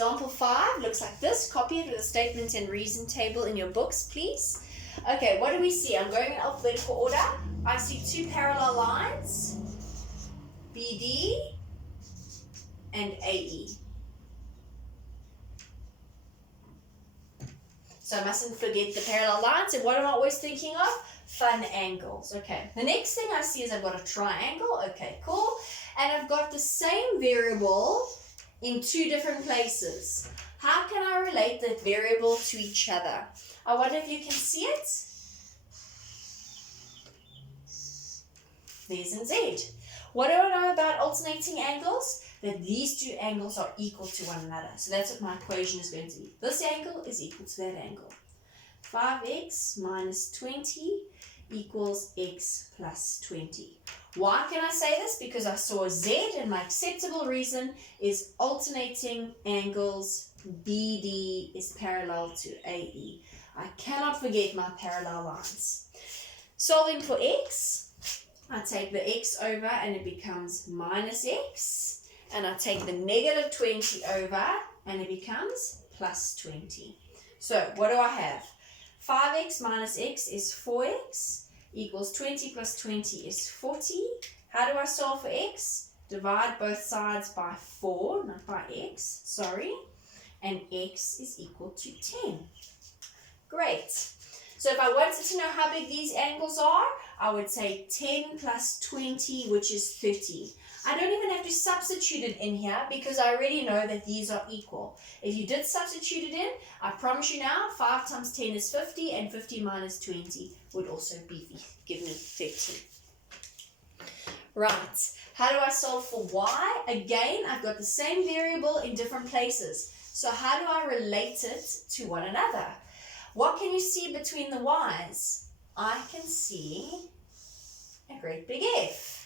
example 5 looks like this. Copy it with a statement and reason table in your books, please. Okay, what do we see? I'm going in alphabetical order. I see 2 parallel lines, BD and AE. So I mustn't forget the parallel lines. And what am I always thinking of? Fun angles. Okay, the next thing I see is I've got a triangle. Okay, cool. And I've got the same variable in 2 different places. How can I relate that variable to each other? I wonder if you can see it. There's in Z. What do I know about alternating angles? That these 2 angles are equal to one another. So that's what my equation is going to be. This angle is equal to that angle. 5x minus 20 equals x plus 20. Why can I say this? Because I saw a Z, and my acceptable reason is alternating angles BD is parallel to AE. I cannot forget my parallel lines. Solving for x, I take the x over and it becomes minus x. And I take the negative 20 over and it becomes plus 20. So what do I have? 5x minus x is 4x equals 20 plus 20 is 40. How do I solve for x? Divide both sides by 4, not by x, sorry. And x is equal to 10. Great. So if I wanted to know how big these angles are, I would say 10 plus 20, which is 30. I don't even have to substitute it in here because I already know that these are equal. If you did substitute it in, I promise you now, 5 times 10 is 50, and 50 minus 20 would also give me 30. Right, how do I solve for y? Again, I've got the same variable in different places. So how do I relate it to one another? What can you see between the y's? I can see a great big F.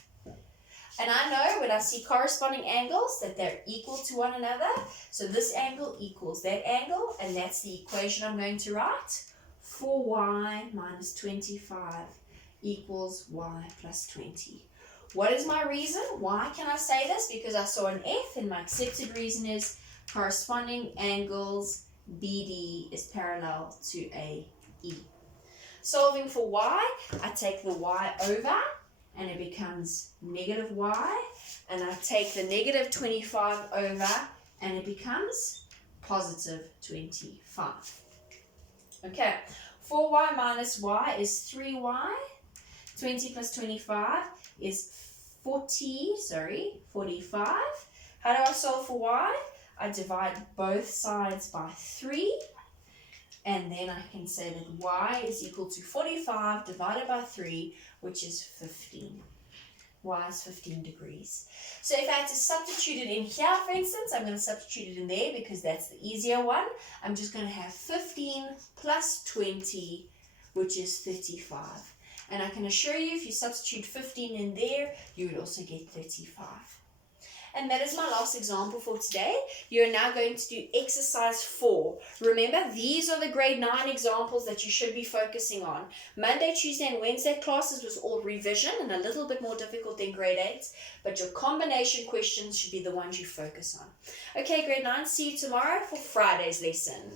And I know when I see corresponding angles that they're equal to one another. So this angle equals that angle, and that's the equation I'm going to write. 4y minus 25 equals y plus 20. What is my reason? Why can I say this? Because I saw an F, and my accepted reason is corresponding angles BD is parallel to AE. Solving for y, I take the y over, and it becomes negative y, and I take the negative 25 over, and it becomes positive 25. Okay, 4y minus y is 3y, 20 plus 25 is 45. How do I solve for y? I divide both sides by 3, and then I can say that y is equal to 45 divided by 3, which is 15. Y is 15 degrees. So if I had to substitute it in here, for instance, I'm going to substitute it in there because that's the easier one. I'm just going to have 15 plus 20, which is 35. And I can assure you, if you substitute 15 in there, you would also get 35. And that is my last example for today. You're now going to do exercise 4. Remember, these are the grade 9 examples that you should be focusing on. Monday, Tuesday, and Wednesday classes was all revision and a little bit more difficult than grade 8, but your combination questions should be the ones you focus on. Okay, grade 9, see you tomorrow for Friday's lesson.